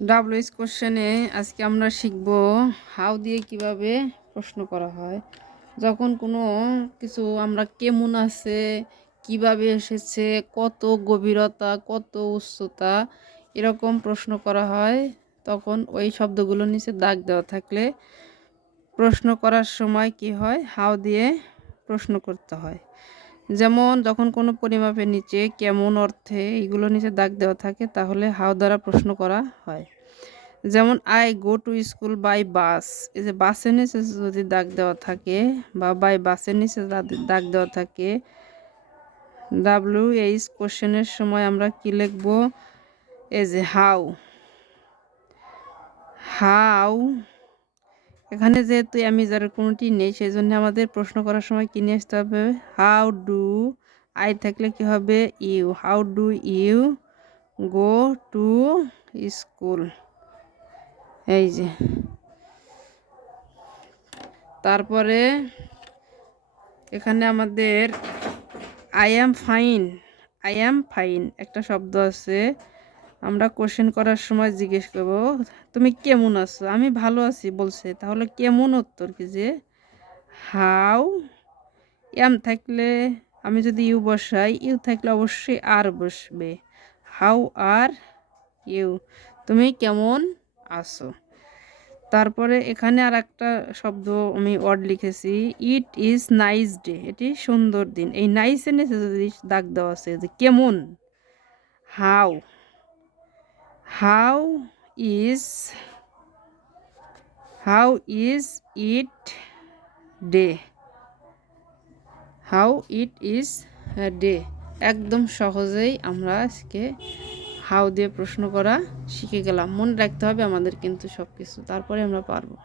WH কোশ্চেনে আজকে আমরা শিখব হাউ দিয়ে কিভাবে প্রশ্ন করা হয়। যখন কোনো কিছু আমরা কেমন আছে, কিভাবে এসেছে, কত গভীরতা, কত উচ্চতা এরকম প্রশ্ন করা হয়, তখন ওই শব্দগুলো নিচে দাগ দেওয়া থাকলে প্রশ্ন করার সময় কি হয়, হাউ দিয়ে প্রশ্ন করতে হয়। যেমন যখন কোনো পরিমাপের নিচে কেমন অর্থে এগুলো নিচে দাগ দেওয়া থাকে, তাহলে হাউ দ্বারা প্রশ্ন করা হয়। যেমন I go to school by bus, এই যে বাসের নিচে যদি দাগ দেওয়া থাকে বা বাই বাসের নিচে দাগ দেওয়া থাকে, ডাব্লিউএইচ কোশ্চেনের সময় আমরা কি লিখব, এই যে হাউ। হাউ এখানে যেহেতু আমি যার কোনোটি নেই, সেই জন্য আমাদের প্রশ্ন করার সময় কি নিয়ে আসতে হবে, হাউ ডু, আই থাকলে কি হবে you, how do you go to school. এই যে তারপরে এখানে আমাদের I am fine, I am fine একটা শব্দ আছে। আমরা কোশ্চেন করার সময় জিজ্ঞেস করব তুমি কেমন আছো, আমি ভালো আছি বলছে, তাহলে কেমন উত্তর কি যে হাউ। এম থাকলে আমি যদি ইউ বসাই, ইউ থাকলে অবশ্যই আর বসবে, হাউ আর ইউ, তুমি কেমন আছো। তারপরে এখানে আর একটা শব্দ আমি ওয়ার্ড লিখেছি, ইট ইজ নাইস ডে, এটি সুন্দর দিন। এই নাইসের নিচে যদি দাগ দেওয়া আছে যে কেমন, how. How is, how is eat day, how it is day. একদম সহজেই আমরা আজকে হাউ দিয়ে প্রশ্ন করা শিখে গেলাম। মনে রাখতে হবে আমাদের কিন্তু সব কিছু, তারপরে আমরা পারবো।